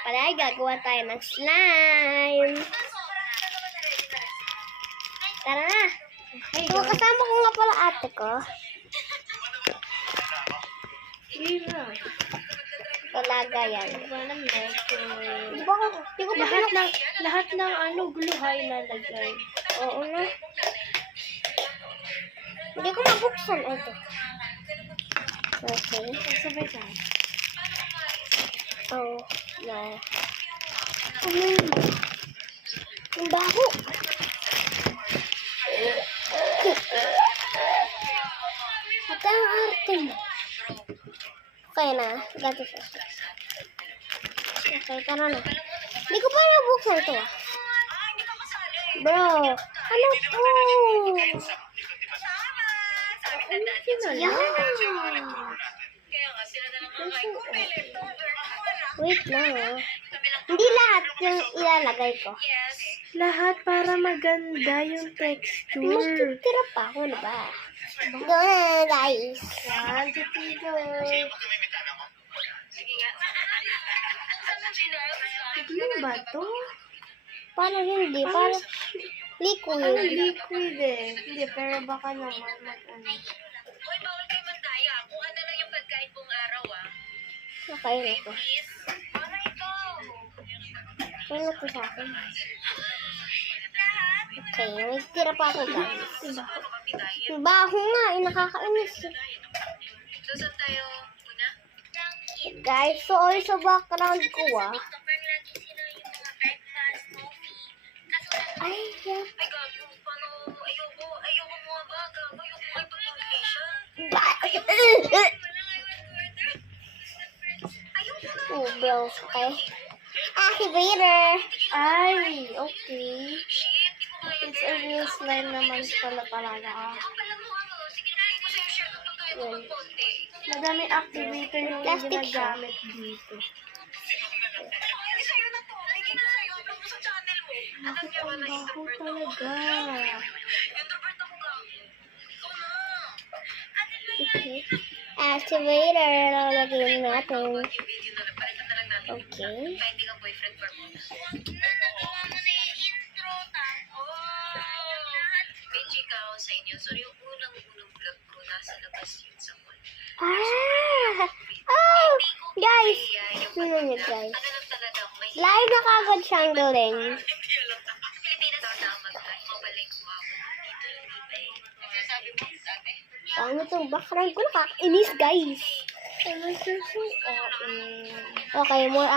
pala ay gagawa tayo ng slime. Tara na. Okay, So, kasama ko nga pala ate ko. Talaga yan. Di ba ko Lahat ng guluhay lalagay. Oo na. Hindi ko mabuksan. Ito. Okay. Sabay ka. Oh, yeah. Ang baho. Ito ang arte mo. Okay na. Gato siya. Okay, tara na. Hindi ko pa nabuksan ito ah. Bro, ano po? Yan. Wait lang ah. Hindi lahat yung ilalagay ko. Lahat para maganda yung texture. Magtitira pa ako, diba? Go na, guys. Yan, titigo. Ano ba to? Paano hindi? Paano liquid? Ano liquid eh. Hindi, pero baka naman mag-ano. Hoy, bawal kayo mandaya. Kung ano lang yung pagkain pong araw, ah. Okay na to. Please. Para ito. Okay na to sa akin. Okay, may tira pa ako, guys. Ano kami diet? Baho nga, nakakainis. So, saan tayo una? Guys, sorry sa background ko ah. Kapag lagi sila yung mga breakfast, coffee. Kaso Ay, yeah. ay gago. Paano? Ayoko mo ba? Gago. Ayoko mo ipag-vacation. Oh, bro. Okay. Activator. Ay, okay. Shit, di ko kaya. It's a real slime naman pala talaga. Ang pala mo ako. Sige na, hindi ko sa'yo share kung pagkain mo ng konti. Madami activator yung Plastic siya. ginagamit dito. Hindi sa'yo na to. Hindi na sa'yo. Upload mo sa channel mo. Alam niya ba na Baho introvert ako? talaga. Introvert ako ka. Ikaw na. Okay. Activator. Lalagyan natin. Yung video na napalitan na lang natin. Okay. Finding a boyfriend for mo. Nagawa mo na yung intro, tako. Benji, ikaw sa inyo. Sorry, yung unang-unang vlog ko. Nasa labas yun sa mall. Ah! Oh! Guys! Tingnan niyo, guys. Ano lang talaga ako. May Live na kagad siyang galing. hindi alam. Sa Pilipinas ako na mag-live. Mabalik ko ako. Dito yung iba eh. Nagsasabi mo sabi? Paano itong background ko? Nakakainis, guys. Ano siya? Okay, more